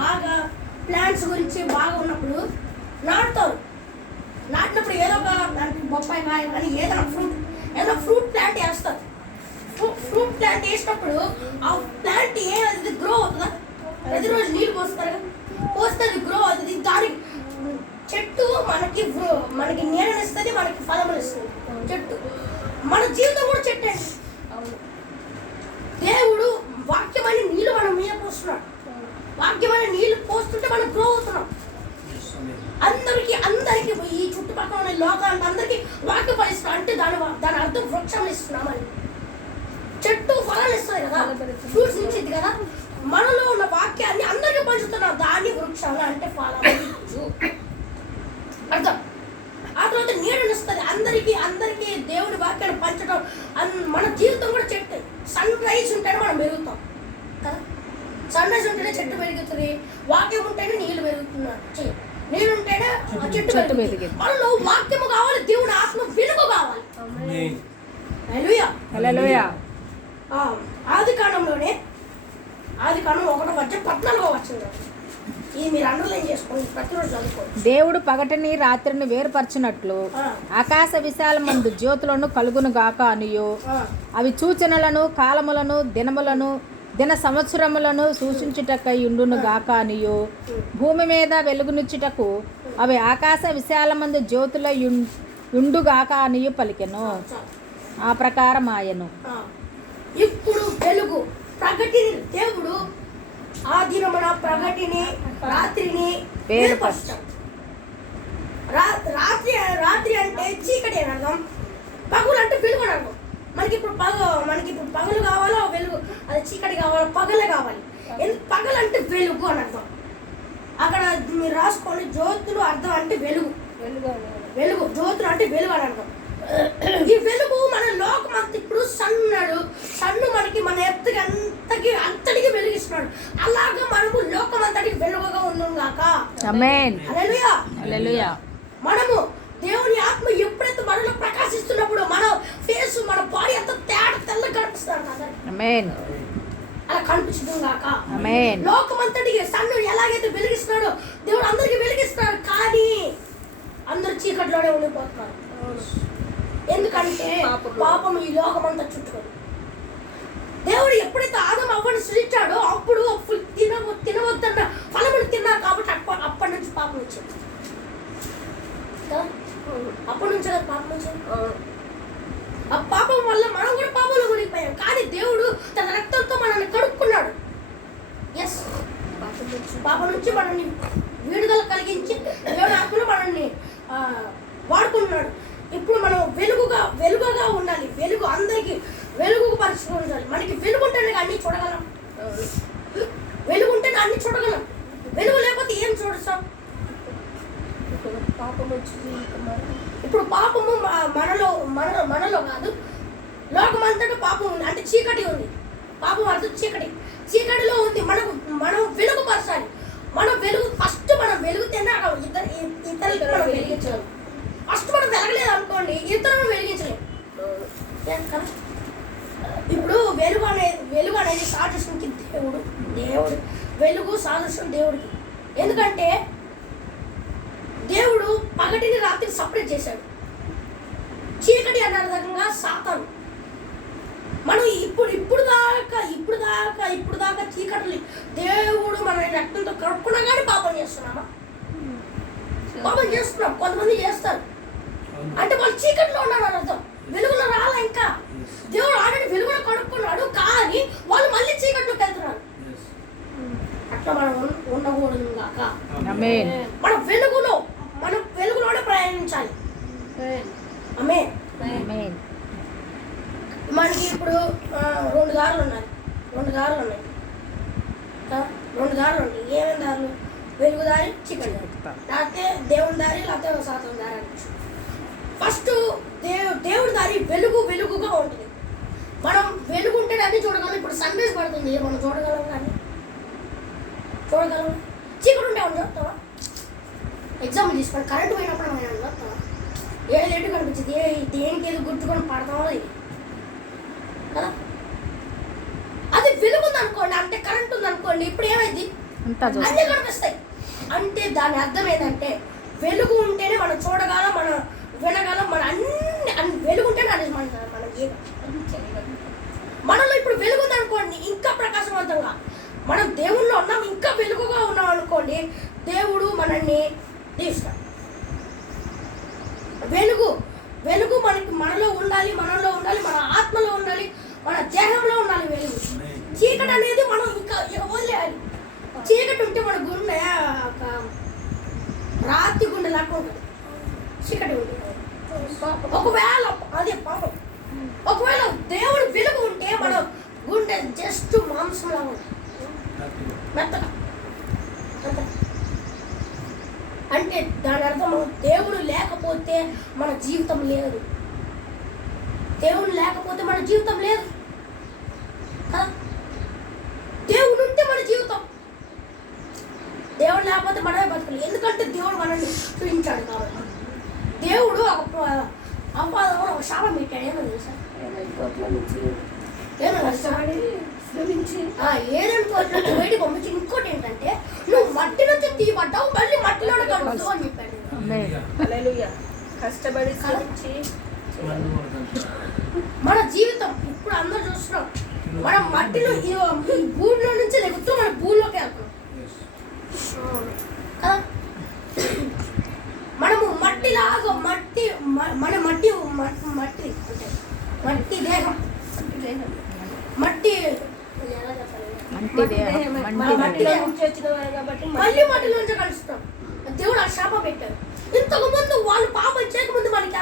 బాగా ప్లాంట్స్ గురించి బాగా ఉన్నప్పుడు నాటుతారు. నాటినప్పుడు ఏదో ఒక దానికి బొప్పాయి కాయ కానీ ఏదో ఫ్రూట్ ప్లాంట్ వేస్తారు. ఫ్రూట్ ప్లాంట్ వేసినప్పుడు ఆ ప్లాంట్ ఏది గ్రో అవుతుందా? ప్రతిరోజు నీళ్ళు పోస్తారు, పోస్తే అది గ్రో అవుతుంది. దానికి చెట్టు మనకి నీడనిస్తుంది, మనకి ఫలములు ఇస్తుంది. చెట్టు మన జీవితం కూడా చెట్టే. దేవుడు వాక్యమైన నీళ్ళు మనం మీద పోస్తున్నాడు. వాక్యమైన నీళ్ళు పోస్తుంటే మనం గ్రో అవుతున్నాం. అందరికి ఈ చుట్టుపక్కల ఉన్న లోకానికి అందరికి వాక్య ఫలిస్తున్నాం అంటే దాని అర్థం వృక్షం ఇస్తున్నామని. చెట్టు ఫలాలు ఇస్తుంది కదా, ఫ్రూట్స్ ఇచ్చింది కదా. మనలో ఉన్న వాక్యాన్ని అందరికీ పంచుతున్నాం, దాన్ని వృక్షాలు అంటే ఫలాలు అర్థం. ఆ తర్వాత నీడనిస్తుంది అందరికీ దేవుడి వాక్యాన్ని పంచడం. మన జీవితం కూడా చెట్టు. సన్ రైజ్ ఉంటేనే మనం పెరుగుతాం కదా. సన్ రైజ్ ఉంటేనే చెట్టు పెరుగుతుంది, వాక్యం ఉంటేనే నీళ్ళు పెరుగుతున్నాయి. నీళ్ళు ఉంటేనే చెట్టు పెరుగుతుంది. మనలో వాక్యము కావాలి, దేవుడి ఆత్మ వెలుగు కావాలి. హల్లెలూయా హల్లెలూయా. ఆదికాండం 1:14 ఇది మీరు అండర్లైన్ చేసుకోండి, ప్రతిరోజు చదువుకోండి. దేవుడు పగటిని రాత్రిని వేరుపరచినట్లు ఆకాశ విశాలమందు జ్యోతులను కలుగును గాక అనియు, అవి సూచనలను కాలములను దిన సంవత్సరములను సూచించుటకై ఉండును గాక అనియు, భూమి మీద వెలుగునిచ్చుటకు అవి ఆకాశ విశాలమందు జ్యోతుల యుండుగాక అనియు పలికెను. ఆ ప్రకారం ఆయను. ఇప్పుడు వెలుగు ప్రగతిని దేవుడు ఆ దినమున ప్రగతిని రాత్రిని వేరుపరచాడు. రాత్రి అంటే చీకటి అని అర్థం, పగులు అంటే వెలుగు అని అర్థం. మనకి ఇప్పుడు పగలు కావాలో వెలుగు, అది చీకటి కావాలో పగలే కావాలి. పగలు అంటే వెలుగు అని అర్థం. అక్కడ మీరు రాసుకోండి, జ్యోతులు అర్థం అంటే వెలుగు. జ్యోతులు అంటే వెలుగు అని అర్థం. ఈ వెలుగు మన లోకం అంతా ఇప్పుడు సన్ను మనకి మన అంతటికి వెలిగిస్తున్నాడు. అలాగా మనము లోకం అంతటికి వెలుగుగా ఉన్నాం గాక. ఆమేన్. హల్లెలూయా హల్లెలూయా. మనము దేవుని ఆత్మ ఎప్పుడైతే మనలో ప్రకాశిస్తున్నప్పుడు మన ఫేస్, మన బాడీ అంతా తెల్లగా కనిపిస్తాడు కదా. ఆమేన్. అలా కనిపించడం గాక. ఆమేన్. లోకం అంతటికి సన్ను ఎలాగైతే వెలిగిస్తున్నాడో దేవుడు అందరికి వెలిగిస్తున్నాడు, కానీ అందరు చీకట్లోనే ఉండిపోతున్నారు. ఎందుకంటే పాపం ఈ లోకం అంతా చుట్టుకుంది. దేవుడు ఎప్పుడైతే ఆదాము అవ్వని సృష్టించాడో అప్పుడు తినవద్దన్న ఫలములు తిన్నారు కాబట్టి అప్పటి నుంచి పాపం వచ్చింది. అప్పటి నుంచి కదా పాపం వచ్చింది. ఆ పాపం వల్ల మనం కూడా పాపంలో మునిగిపోయాం, కానీ దేవుడు తన రక్తంతో మనల్ని కడుక్కున్నాడు. ఎస్, పాపం నుంచి మనల్ని విడుదల కలిగించి దేవుడి ఆత్మలో మనల్ని వాడుకుంటున్నాడు. ఇప్పుడు మనం వెలుగుగా ఉండాలి. వెలుగు అందరికి వెలుగు పరిశీలించాలి. మనకి వెలుగు ఉంటేనే అన్ని చూడగలం. వెలుగు ఉంటేనే అన్ని చూడగలం. వెలుగు లేకపోతే ఏం చూడస్తాం? ఇప్పుడు పాపము మనలో కాదు, లోకమంతటా పాపం ఉంది. అంటే చీకటి ఉంది. పాపం అర్థం చీకటిలో ఉంది. మనం వెలుగు పరచాలి. మనం వెలుగుతేనే ఇతరులకు మనం వెలిగించాలి. ఫస్ట్ మనం వెలగలేదు అనుకోండి, ఇతరులను వెలిగించలేము. ఇప్పుడు వెలుగు అనేది సాదృశ్యంకి దేవుడు వెలుగు సాదృశ్యం దేవుడికి. ఎందుకంటే దేవుడు పగటిని రాత్రికి సపరేట్ చేశాడు. చీకటి అనే రకంగా సాతాను. మనం ఇప్పుడు దాకా చీకటి దేవుడు మన రక్తంతో కడుక్కున్నా కానీ పాపం చేస్తున్నామా? పాపం చేస్తున్నాం. కొంతమంది చేస్తారు అంటే వాళ్ళు చీకటిలో ఉన్నారు అని అర్థం. వెలుగులో రాలా. ఇంకా దేవుడు ఆల్రెడీ వెలుగులో కడుక్కున్నాడు, కానీ వాళ్ళు మళ్ళీ చీకట్లోకి వెళ్తున్నారు. అట్లా మనం ఉండకూడదు కాక. మనం వెలుగులోనే ప్రయాణించాలి. ఆమేన్. మనకి ఇప్పుడు 2 దారులు ఉన్నాయి. 2 దారులు ఉన్నాయి. ఏమేమి దారులు? వెలుగు దారి, చీకటి దారి, లేకపోతే దేవుని దారి, లేకపోతే సాతాను దారి అనొచ్చు. ఫస్ట్ దేవుడి దారి వెలుగుగా ఉంటుంది. మనం వెలుగు ఉంటేనే అన్ని చూడగలం. ఇప్పుడు సన్ రైజ్ పడుతుంది, మనం చూడగలం. చీకటి ఉంటే మనం చూస్తావా? ఎగ్జాంపుల్ తీసుకోండి, కరెంటు పోయినప్పుడు మనం చూస్తావా? ఏది ఎటు కనిపించింది, దేనికి ఏది గుర్తుకొని పడతామో కదా. అది వెలుగు ఉంది అనుకోండి, అంటే కరెంట్ ఉంది అనుకోండి, ఇప్పుడు ఏమైంది? అంతా చూస్తాం. అన్ని కనిపిస్తాయి. అంటే దాని అర్థం ఏంటంటే వెలుగు ఉంటేనే మనం చూడగలం, మనం వినగలం, మన అన్ని వెలుగు ఉంటేనే అది మన మనలో ఇప్పుడు వెలుగు ఉందనుకోండి ఇంకా ప్రకాశవంతంగా మనం దేవుల్లో ఉన్నాం, ఇంకా వెలుగుగా ఉన్నాం అనుకోండి, దేవుడు మనల్ని దీవిస్తాడు. వెలుగు మనలో ఉండాలి, మన ఆత్మలో ఉండాలి, మన దేహంలో ఉండాలి వెలుగు. చీకటి అనేది మనం ఇంకా వదిలేయాలి. చీకటి ఉంటే మన గుండె ఒక రాతి గుండె లాగా ఉంటుంది. చీకటి ఉంటుంది. ఒకవేళ అదే పాపం, ఒకవేళ దేవుడు వెలుగు ఉంటే మన గుండె జస్ట్ మాంసంలా ఉంటుంది, మెత్తగా. అంటే దాని అర్థం దేవుడు లేకపోతే మన జీవితం లేదు. దేవుడు లేకపోతే మన జీవితం లేదు కదా. దేవుడు ఉంటే మన జీవితం, దేవుడు లేకపోతే మనమే బతకలేదు. ఎందుకంటే దేవుడు మనల్ని చూపించాడు కాబట్టి. దేవుడు అపవాదంలో ఒక శాపం పెట్టాడు. ఏమో తెలుసా? ఏదైనా తోటలోంచి బయటికి పంపించి ఇంకోటి ఏంటంటే నువ్వు మట్టి నుంచి తీయబడ్డావు, మళ్ళీ మట్టిలోనే కలుగుతావు అని చెప్పాడు. కష్టపడి శ్రమించి మన జీవితం ఇప్పుడు అందరూ చూస్తున్నాం. మనం మట్టిలో ఈ భూమిలో నుంచి లేకపోతే మన భూమిలోకి వెళ్తాం కదా. మనము మట్టిలాగా మన మట్టి అంటే మట్టి దేహం, మట్టి మళ్ళీ మట్టిలోంచి కలుస్తాం. దేవుడు ఆ శాప పెట్టారు. ఇంతకు ముందు వాళ్ళు పాపం చేయకముందు మనకి